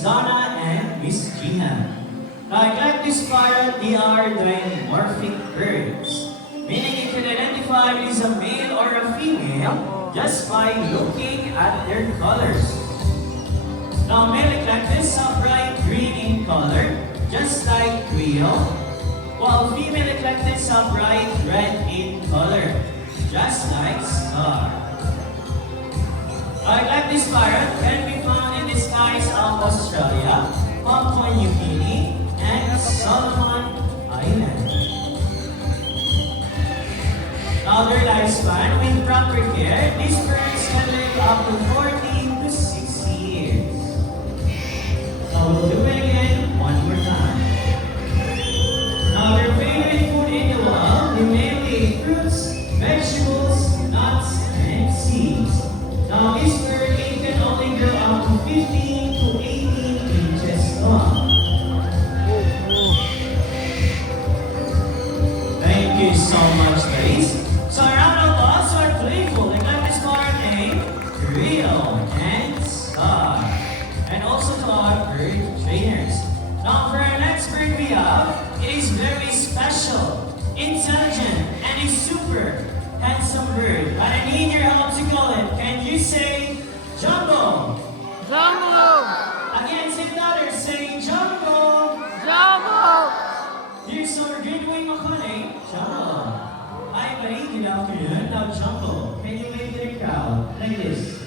Miss Donna and Miss Gina. Now, like this parrot, they are dimorphic birds, meaning you can identify if it is a male or a female just by looking at their colors. Now, male eclectus are bright green in color, just like Rio, while female eclectus are bright red in color, just like Star. Like this parrot can be found in the skies of Australia, Papua New Guinea, and Solomon Island. Now their lifespan, with proper care, these birds can live up to 14 to 60 years. Now we'll do it again one more time. Now their favorite food in the wild, they mainly eat fruits, vegetables, nuts, and seeds. Now this bird can only grow up to 15 to 18 inches long. Thank you so much, ladies. So a round of applause for playful and like this parrot named Rio and Star. And also to our bird trainers. Now for our next bird we have, it is very special, intelligent, and a super handsome bird. But I need your help to call it. Can you say Jumbo? Jumbo! Again, say louder. Say Jumbo. Jumbo! Here's our great way makuling. Jumbo. Hi, buddy. Good afternoon. Now, Jumbo, can you wave to the crowd like this?